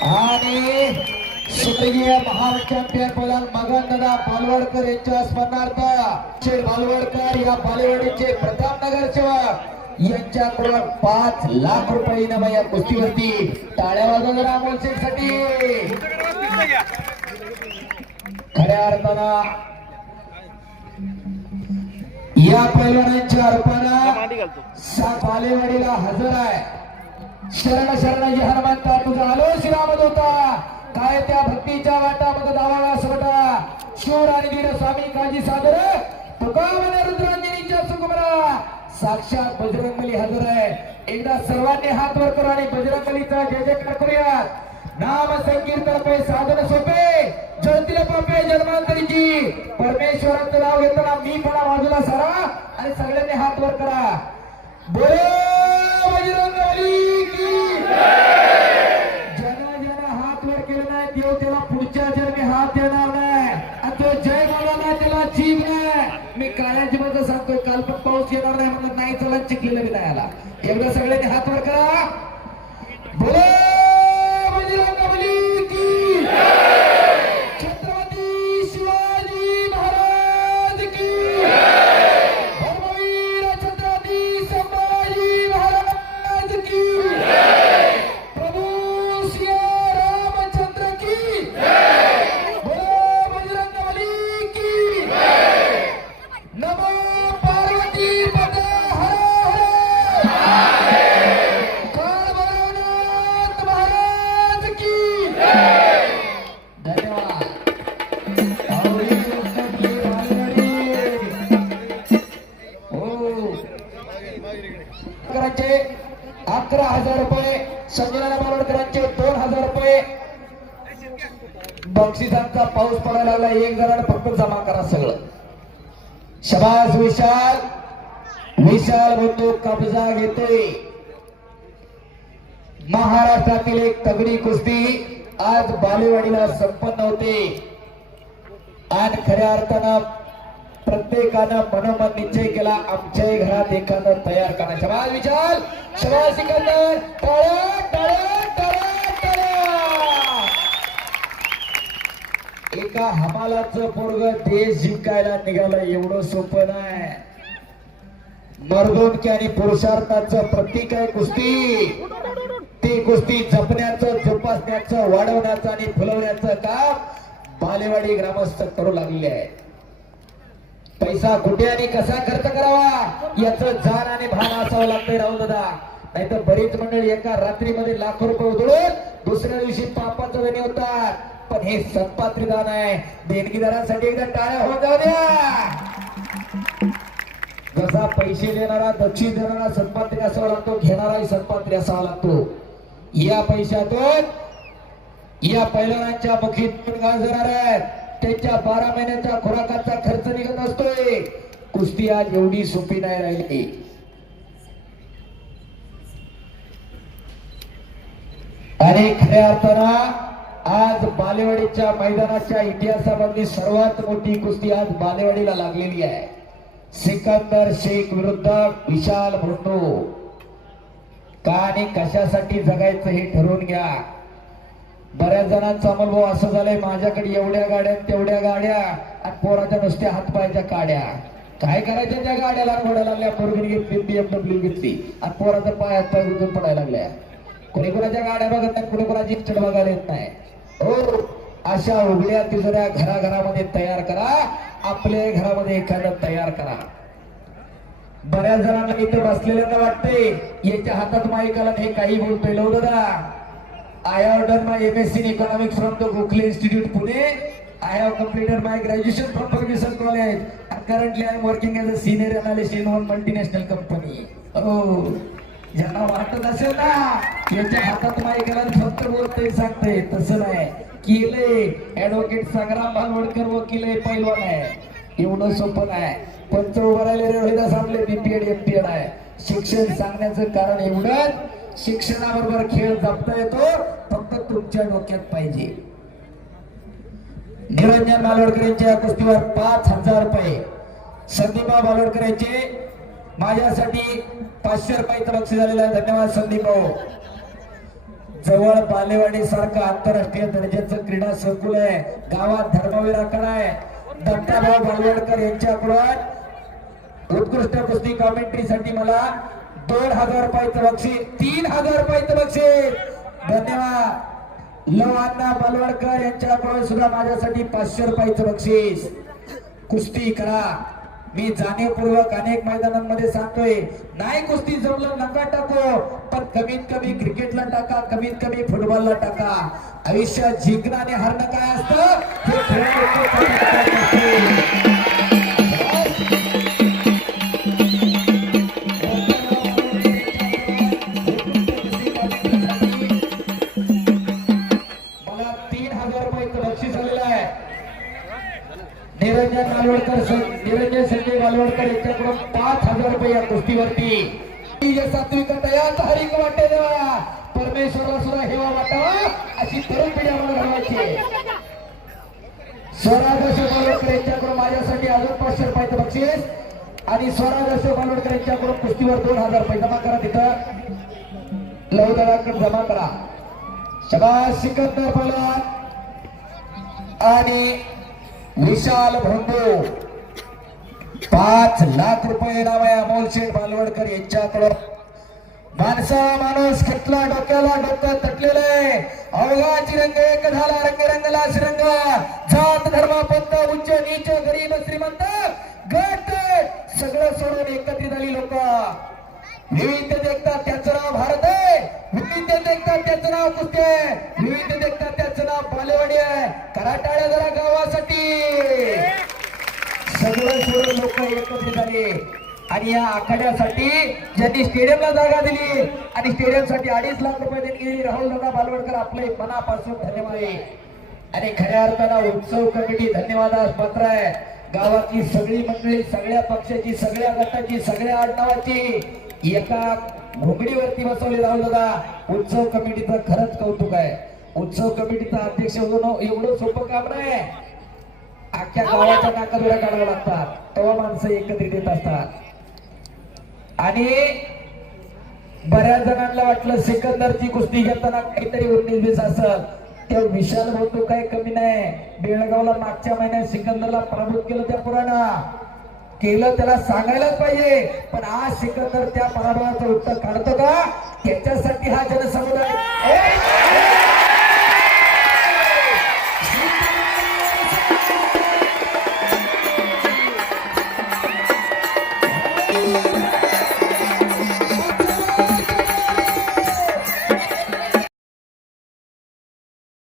आणि महाराष्ट्र बालवडकर यांच्या स्मरणार्थ बालवडकर या बालेवाडीचे प्रथम नगरसेवक यांच्याकडून पाच लाख रुपये इनाम या कुस्तीवरती टाळ्या वाजवणार अमोल शेखसाठी खऱ्या अर्थानं या पैलवानांच्या सा बालेवाडीला हजर आहे. शरण शरण जी हनुमंता तुझा आलो श्रीरामद होता. काय त्या भक्तीच्या वाटामध्ये दावा सोटा शूर आणि वीर स्वामी काजी सादर तुका म्हणे रुद्रांजनीच्या सुकुमरा. साक्षात बजरंगबली हजर आहे. एकदा सर्वांनी हात वर करू आणि बजरंगबलीचा जय जयकार करूयात नाम संकीर्तनपै साधन सोपे. जळतील पापे जन्मांतरीची. परमेश्वराचं नाव घेताना मी पडा बाजूला सरा आणि सगळ्यांनी हात वर करा. बोलो बजरंगबली की ज्याला ज्याला हात वर केला नाही देव त्याला पुढच्या जन्मी हात देणार नाही. आणि तो जय बोलला त्याला जीव नाही. मी काळ्याची बद्दल सांगतोय काल पण पाऊस येणार नाही म्हणत नाही चला चिखलीला मी नाही आला एकदा सगळ्यांनी हात वर करा. करांचे अकरा हजार रुपये संजना बालवडकरांचे दोन हजार रुपये. बक्षिसांचा पाऊस पडायला लागला एक जणांना फक्त जमा करा सगळं. शबाज विशाल विशाल बंधू कब्जा घेतोय महाराष्ट्रातील एक तगडी कुस्ती आज बालेवाडीला संपन्न होते. आणि खऱ्या अर्थानं प्रत्येकानं मनोमन निश्चय केला. आमच्याही घरात एखादं तयार करा शबाज विचार शबाज सिकंदर टाळ्या टाळ्या टाळ्या टाळ्या. एका हमालाचं पोरग देश जिंकायला निघालं एवढं सोपं नाही. मर्दोमकी आणि पुरुषार्थाचं प्रतीक आहे कुस्ती. ती कुस्ती जपण्याचं जोपासण्याचं वाढवण्याचं आणि फुलवण्याचं काम बालेवाडी ग्रामस्थ करू लागले आहे पैसा कुठे आणि कसा खर्च करावा? याच जाण आणि भान असावं लागतंय राहुल दादा. नाहीतर बरीच मंडळी एका रात्रीमध्ये लाखो रुपये उधळून दुसऱ्या दिवशी पापाचं धनी होतात पण हे सत्पात्री दान आहे. देणगीदारांसाठी एकदा टाळ्या होऊन जाऊ द्या जसा पैसे देणारा दक्षिण देणारा सत्पात्री असावा लागतो घेणाराही सत्पात्री असावा लागतो. या पैशातून या पैलवानांच्या मुखीत गाजणार आहेत. त्यांच्या बारा महिन्यांचा खुराकाचा खर्च निघत असतोय. कुस्ती आज एवढी सोपी नाही राहिली. आणि खऱ्या अर्थानं आज बालेवाडीच्या मैदानाच्या इतिहासामधली सर्वात मोठी कुस्ती आज बालेवाडीला लागलेली आहे. सिकंदर शेख विरुद्ध विशाल भोंडू का आणि कशासाठी जगायचं हे ठरवून घ्या. बऱ्याच जणांचा अनुभव असं झालंय माझ्याकडे एवढ्या गाड्या तेवढ्या गाड्या आणि पोराच्या नुसत्या हातपायच्या काड्या. काय करायच्या त्या गाड्याला? घोड्या लागल्या पोरगणी घेतली बीएमडब्ल्यू घेतली. आणि पोराचा पाय हातपाय गुंतून पडायला लागल्या. कोणी कोणाच्या गाड्या बघत नाही कुणी कोणाची इच्छा बघायला येत नाही. हो अशा उघड्या तिजोऱ्या घराघरामध्ये तयार करा. आपल्या घरामध्ये एखादं तयार करा. बऱ्याच जणांना इथे बसलेल्यांना वाटते याच्या हातात माईक आला हे काही बोलतोय लवकर I have done my M S C in economics from the Gokhale institute Pune. I have completed my graduation from Fergusson college currently currently I am working as a senior analyst in one multinational हो ज्यांना वाटत असेल ना याच्या हातात माय आला आणि फक्त बोलतोय सांगतोय तसं नाही. केलंय. ऍडव्होकेट संग्राम भानवडकर वकील आहे पैलवान आहे. एवढं सोपं नाही. पंच उभं राहिले रोहिदास आपले बीपीएड एमपीएड आहे. शिक्षण सांगण्याचं कारण एवढंच. शिक्षणाबरोबर खेळ जपता येतो फक्त तुमच्या डोक्यात पाहिजे. निरंजन बालोडकर यांच्या कुस्तीवर पाच हजार रुपये. संदीपा बालोडकर यांचे माझ्यासाठी पाचशे रुपये बक्षीस झालेलं आहे. धन्यवाद संदीप भाऊ. जवळ बालेवाडी सारखं आंतरराष्ट्रीय दर्जाचं क्रीडा संकुल आहे. गावात धर्मवीर आखाडा आहे. दत्ताभाऊ बालवडकर यांच्याकडून उत्कृष्ट कुस्ती कॉमेंट्रीसाठी मला दोन हजार रुपयाचं बक्षीस तीन हजार रुपयाचं बक्षीस. धन्यवाद. लवांना बलवडकर यांच्याकडून सुद्धा माझ्यासाठी पाचशे रुपयाचं बक्षीस. कुस्ती करा. मी जाणीवपूर्वक अनेक मैदानांमध्ये सांगतोय नाही कुस्ती जमलं नका टाको. पण कमीत कमी क्रिकेटला टाका कमीत कमी फुटबॉलला टाका. आयुष्यात जिंकणं आणि हरणं काय असतं? हे खेळ निरंजन मालवडकर निरंजन संजय मालवडकर यांच्याकडून पाच हजार रुपये या कुस्तीवरती. ही जे सात्विक दयाच हरिक वाटे देवा. परमेश्वराला सुद्धा हेवा वाटावा. अशी तरुण पिढी आम्हाला घडवायची स्वराज अशोक मालवडकर यांच्याकडून माझ्यासाठी अजून पाचशे रुपयाचं बक्षीस. आणि स्वराज अशोक मालवडकर यांच्याकडून कुस्तीवर दोन हजार रुपये जमा करा तिथं. लवदळाकडे जमा करा. शबा सिकंदर पलवान आणि विशाल भोंडू पाच लाख रुपये नाव आहे अमोल शेठ बालवडकर यांच्याकडं माणसा माणूस खटला डोक्याला डोकं तटलेलं आहे. अवघा रंग एक झाला रंग रंगला श्रंग जात धर्म पंत उच्च नीच गरीब श्रीमंत गट सगळं सोडून एकत्रित आली लोक. विविध देखतात त्याचं नाव भारत आहे. विविध देखतात त्याचं नाव कुस्ती आहे. विविध देखतात त्याचं नाव बालेवाडी आहे. कराटाळ्या जरा गावासाठी. सगळं सोडून लोक एकत्रित झाले. आणि या आखाड्यासाठी ज्यांनी स्टेडियमला जागा दिली आणि स्टेडियमसाठी अडीच लाख रुपये देणगी दिली राहुल दादा बालवडकर आपले मनापासून धन्यवाद. आहे आणि खऱ्या अर्थानं उत्सव कमिटी धन्यवादास पात्र आहे. गावाची सगळी मंडळी सगळ्या पक्षाची सगळ्या गटाची सगळ्या आडनावाची एका घोंगडीवरती बसवले राहुल दादा उत्सव कमिटीचं खरंच कौतुक आहे. उत्सव कमिटीचा अध्यक्ष होणं एवढं सोपं काम नाही. अख्ख्या गावाच्या नाकादुऱ्या काढाव्या लागतात. तेव्हा माणसं एकत्रित येत असतात. आणि बऱ्याच जणांना वाटलं सिकंदरची कुस्ती घेताना काहीतरी उन्नीस असल. त्या विशाल होतो काही कमी नाही. बेळगावला मागच्या महिन्यात सिकंदरला पराभूत केलं त्या पुराणा केलं त्याला सांगायलाच पाहिजे. पण आज सिकंदर त्या पराभवाचं उत्तर काढतो का? त्याच्यासाठी हा जनसमुदाय.